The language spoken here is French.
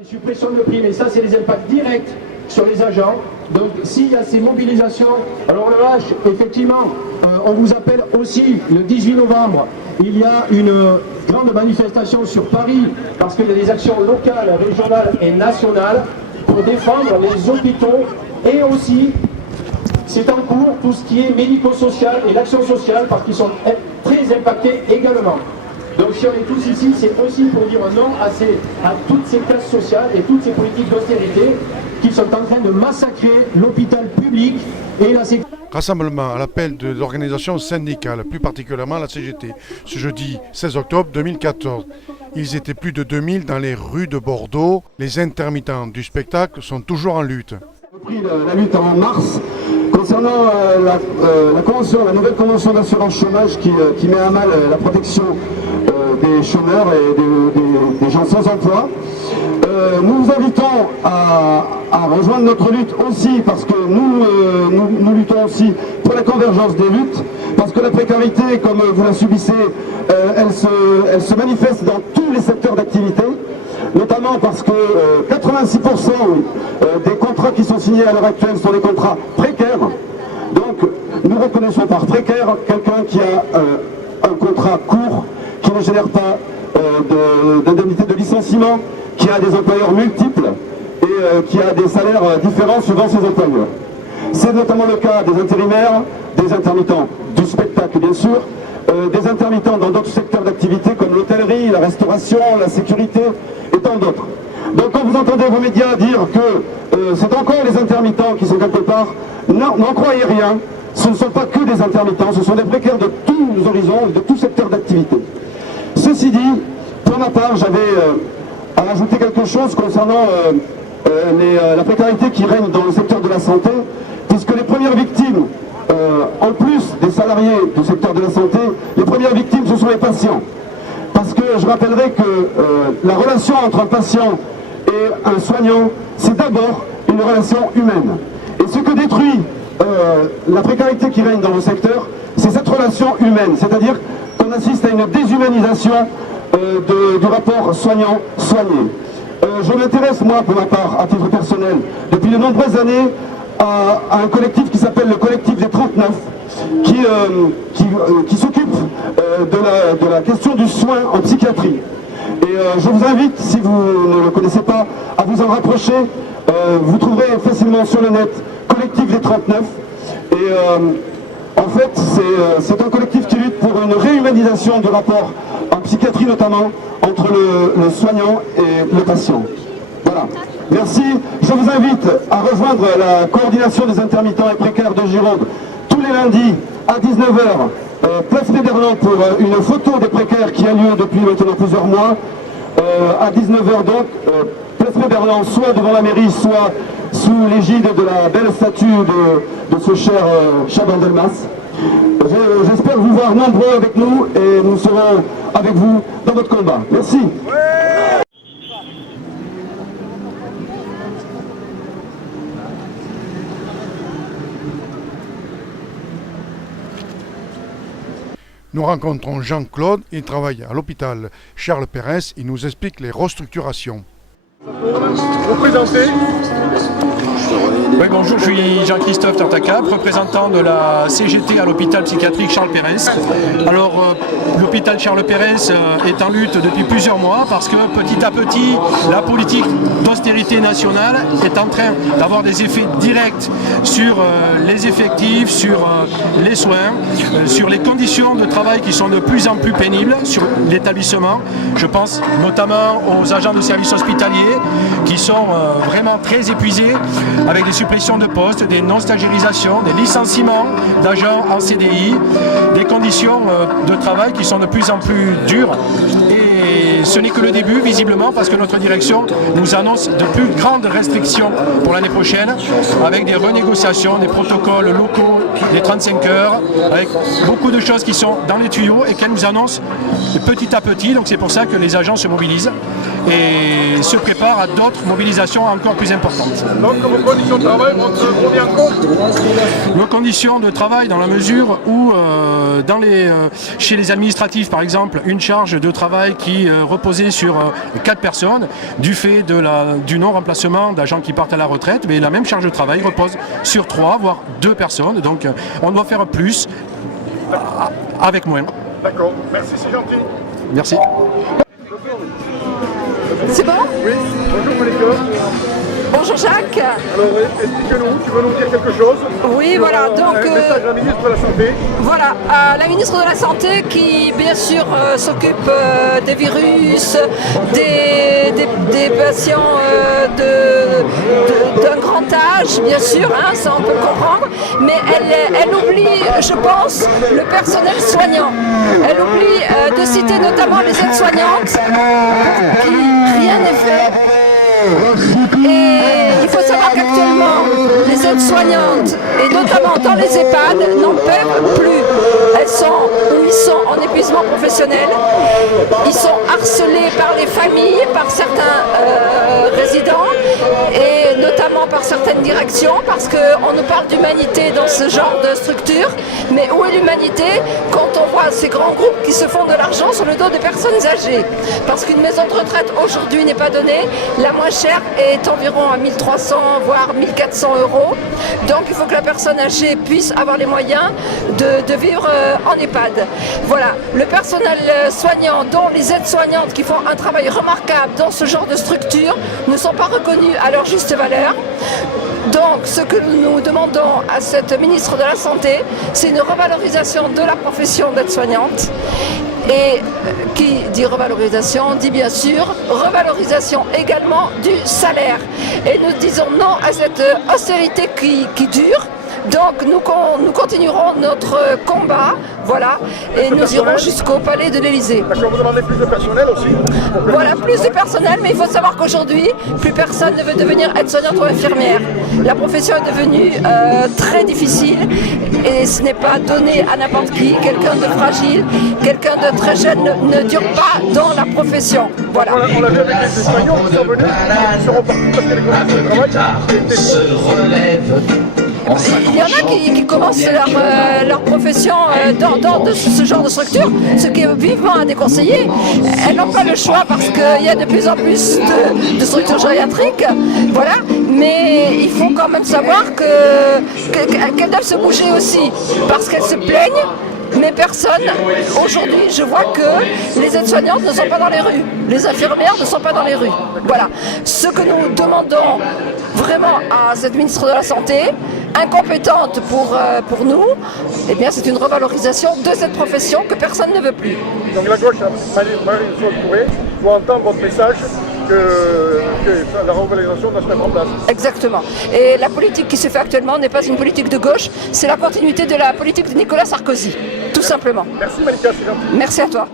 Les suppressions de primes, et ça c'est les impacts directs sur les agents. Donc s'il y a ces mobilisations, alors le H, effectivement, on vous appelle aussi le 18 novembre, il y a une grande manifestation sur Paris, parce qu'il y a des actions locales, régionales et nationales pour défendre les hôpitaux, et aussi, c'est en cours, tout ce qui est médico-social et l'action sociale, parce qu'ils sont très impactés également. Donc si on est tous ici, c'est aussi pour dire non à toutes ces classes sociales et toutes ces politiques d'austérité qui sont en train de massacrer l'hôpital public et la sécurité. Rassemblement à l'appel de l'organisation syndicale, plus particulièrement la CGT, ce jeudi 16 octobre 2014. Ils étaient plus de 2000 dans les rues de Bordeaux. Les intermittents du spectacle sont toujours en lutte. J'ai repris la lutte en mars concernant la nouvelle convention d'assurance chômage qui met à mal la protection des chômeurs et des gens sans emploi. Nous vous invitons à rejoindre notre lutte aussi parce que nous luttons aussi pour la convergence des luttes, parce que la précarité, comme vous la subissez, elle se manifeste dans tous les secteurs d'activité, notamment parce que 86% des contrats qui sont signés à l'heure actuelle sont des contrats précaires. Donc nous reconnaissons par précaire quelqu'un qui a un contrat court, qui ne génère pas d'indemnité de licenciement, qui a des employeurs multiples et qui a des salaires différents suivant ses employeurs. C'est notamment le cas des intérimaires, des intermittents du spectacle bien sûr, des intermittents dans d'autres secteurs d'activité comme l'hôtellerie, la restauration, la sécurité et tant d'autres. Donc quand vous entendez vos médias dire que c'est encore les intermittents qui sont quelque part, n'en croyez rien, ce ne sont pas que des intermittents, ce sont des précaires de tous les horizons, de tout secteur d'activité. Ceci dit, pour ma part, j'avais à rajouter quelque chose concernant la précarité qui règne dans le secteur de la santé, puisque les premières victimes, en plus des salariés du secteur de la santé, les premières victimes ce sont les patients. Parce que je rappellerai que la relation entre un patient et un soignant, c'est d'abord une relation humaine. Et ce que détruit la précarité qui règne dans le secteur, c'est cette relation humaine, c'est-à-dire qu'on assiste à une déshumanisation du rapport soignant-soigné. Je m'intéresse, moi, pour ma part, à titre personnel, depuis de nombreuses années, à un collectif qui s'appelle le collectif des 39, qui s'occupe de la question du soin en psychiatrie. Et je vous invite, si vous ne le connaissez pas, à vous en rapprocher. Vous trouverez facilement sur le net collectif des 39. Et en fait, c'est un collectif qui lutte pour une réhumanisation du rapport, en psychiatrie notamment, entre le soignant et le patient. Voilà. Merci. Je vous invite à rejoindre la coordination des intermittents et précaires de Gironde tous les lundis à 19h, place Féderland pour une photo des précaires qui a lieu depuis maintenant plusieurs mois. À 19h donc, place Féderland, soit devant la mairie, soit sous l'égide de la belle statue de ce cher Chaban Delmas. J'espère vous voir nombreux avec nous et nous serons avec vous dans votre combat. Merci. Nous rencontrons Jean-Claude, il travaille à l'hôpital Charles Perens, il nous explique les restructurations. Vous présentez ? Oui, bonjour, je suis Jean-Christophe Tartacap, représentant de la CGT à l'hôpital psychiatrique Charles Perens. Alors, l'hôpital Charles Perens est en lutte depuis plusieurs mois parce que petit à petit, la politique d'austérité nationale est en train d'avoir des effets directs sur les effectifs, sur les soins, sur les conditions de travail qui sont de plus en plus pénibles sur l'établissement. Je pense notamment aux agents de services hospitaliers qui sont vraiment très épuisés avec des suppressions de postes, des non-stagérisations, des licenciements d'agents en CDI, des conditions de travail qui sont de plus en plus dures. Et ce n'est que le début, visiblement, parce que notre direction nous annonce de plus grandes restrictions pour l'année prochaine, avec des renégociations, des protocoles locaux, des 35 heures, avec beaucoup de choses qui sont dans les tuyaux et qu'elle nous annonce petit à petit. Donc c'est pour ça que les agents se mobilisent. et se prépare à d'autres mobilisations encore plus importantes. Donc vos conditions de travail vont se prendre en compte. Nos conditions de travail dans la mesure où chez les administratifs par exemple, une charge de travail qui reposait sur 4 personnes du fait du non-remplacement d'agents qui partent à la retraite, mais la même charge de travail repose sur 3 voire 2 personnes, donc on doit faire plus avec moins. D'accord, merci, c'est gentil. Merci. C'est bon? Oui, bonjour Malika. Bonjour Jacques. Alors explique-nous, tu veux nous dire quelque chose? Oui, voilà, donc un message à la ministre de la Santé. voilà, la ministre de la Santé qui bien sûr s'occupe des virus, des patients d'un grand âge, bien sûr, hein, ça on peut le comprendre, mais elle oublie, je pense, le personnel soignant. Elle oublie de citer notamment les aides-soignantes, pour qui rien n'est fait. Et il faut savoir qu'actuellement, les aides-soignantes, et notamment dans les EHPAD, n'en peuvent plus. Ils sont en épuisement professionnel, ils sont harcelés par les familles, par certains résidents, et notamment par certaines directions, parce qu'on nous parle d'humanité dans ce genre de structure, mais où est l'humanité quand on voit ces grands groupes qui se font de l'argent sur le dos des personnes âgées? Parce qu'une maison de retraite aujourd'hui n'est pas donnée, la moins chère est environ à 1300 voire 1400 €. Donc il faut que la personne âgée puisse avoir les moyens de vivre en EHPAD. Voilà, le personnel soignant, dont les aides-soignantes qui font un travail remarquable dans ce genre de structure, ne sont pas reconnus à leur juste valeur. Donc ce que nous demandons à cette ministre de la Santé, c'est une revalorisation de la profession d'aide-soignante. Et qui dit revalorisation, dit bien sûr revalorisation également du salaire. Et nous disons non à cette austérité qui dure. Donc nous continuerons notre combat, voilà, et nous irons jusqu'au palais de l'Élysée. D'accord, vous demandez plus de personnel aussi? Voilà, plus de personnel, mais il faut savoir qu'aujourd'hui, plus personne ne veut devenir aide-soignante ou infirmière. La profession est devenue très difficile et ce n'est pas donné à n'importe qui. Quelqu'un de fragile, quelqu'un de très jeune ne dure pas dans la profession. Voilà. On l'a vu avec les Espagnols qui sont venus, ils seront partis parce que les conditions de travail étaient Il y en a qui commencent leur profession dans ce genre de structure, ce qui est vivement à déconseiller. Elles n'ont pas le choix parce qu'il y a de plus en plus de structures gériatriques, voilà. Mais il faut quand même savoir qu'elles doivent se bouger aussi, parce qu'elles se plaignent. Mais personne, aujourd'hui, je vois que les aides-soignantes ne sont pas dans les rues, les infirmières ne sont pas dans les rues. Voilà. Ce que nous demandons vraiment à cette ministre de la Santé, incompétente pour nous, eh bien c'est une revalorisation de cette profession que personne ne veut plus. Donc la gauche, Marie-Claude Touré, doit entendre votre message que la revalorisation doit se mettre en place. Exactement. Et la politique qui se fait actuellement n'est pas une politique de gauche, c'est la continuité de la politique de Nicolas Sarkozy, tout simplement. Merci Malika, c'est gentil. Merci à toi.